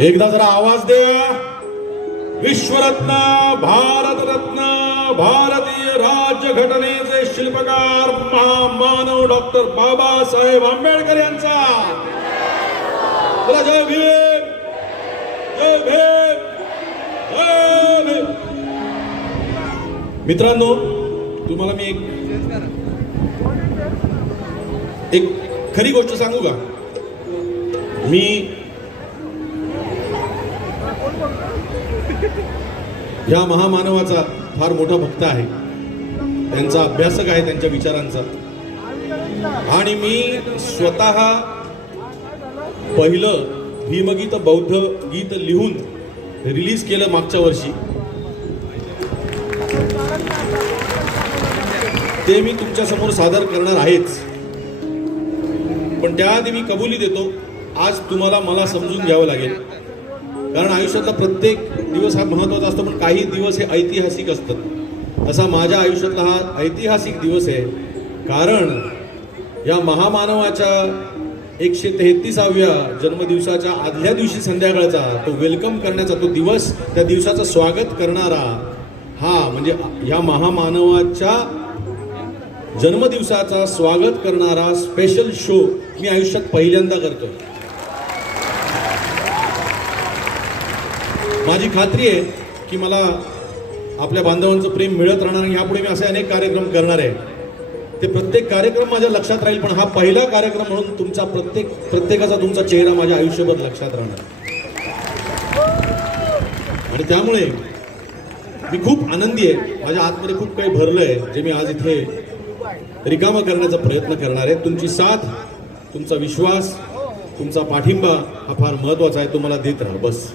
एकदा जरा आवाज द्या. विश्वरत्न भारतरत्न भारतीय राज्यघटनेचे शिल्पकार महामानव डॉक्टर बाबासाहेब आंबेडकर यांचा. जय भीम. जय भीम. जय भीम. मित्रांनो तुम्हाला मी एक एक खरी गोष्ट सांगू का? मी ह्या महामानवाचा फार मोठा भक्त आहे. त्यांचा अभ्यासक आहे त्यांच्या विचारांचा. आणि मी स्वतः पहिलं भीमगीत बौद्ध गीत लिहून रिलीज केलं मागच्या वर्षी. ते मी तुमच्यासमोर सादर करणार आहेच. पण त्याआधी मी कबुली देतो. आज तुम्हाला मला समजून घ्यावं लागेल. कारण आयुष्यातला प्रत्येक दिवस हा महत्त्वाचा असतो पण काही दिवस हे ऐतिहासिक असतात. तसा माझ्या आयुष्यातला हा ऐतिहासिक दिवस आहे कारण या महामानवाच्या एकशे तेहतीसाव्या जन्मदिवसाच्या आदल्या दिवशी संध्याकाळचा तो वेलकम करण्याचा तो दिवस त्या दिवसाचं स्वागत करणारा हा म्हणजे ह्या महामानवाच्या जन्मदिवसाचा स्वागत करणारा स्पेशल शो मी आयुष्यात पहिल्यांदा करतो माझी खात्री आहे की मला आपल्या बांधवांचं प्रेम मिळत राहणार आणि यापुढे मी असे अनेक कार्यक्रम करणार आहे. ते प्रत्येक कार्यक्रम माझ्या लक्षात राहील पण हा पहिला कार्यक्रम म्हणून तुमचा प्रत्येक प्रत्येकाचा तुमचा चेहरा माझ्या आयुष्यभर लक्षात राहणार. आणि त्यामुळे मी खूप आनंदी आहे. माझ्या आतमध्ये खूप काही भरलं आहे जे मी आज इथे रिकामं करण्याचा प्रयत्न करणार आहे. तुमची साथ तुमचा विश्वास तुमचा पाठिंबा हा फार महत्त्वाचा आहे तुम्हाला देत राहा. बस.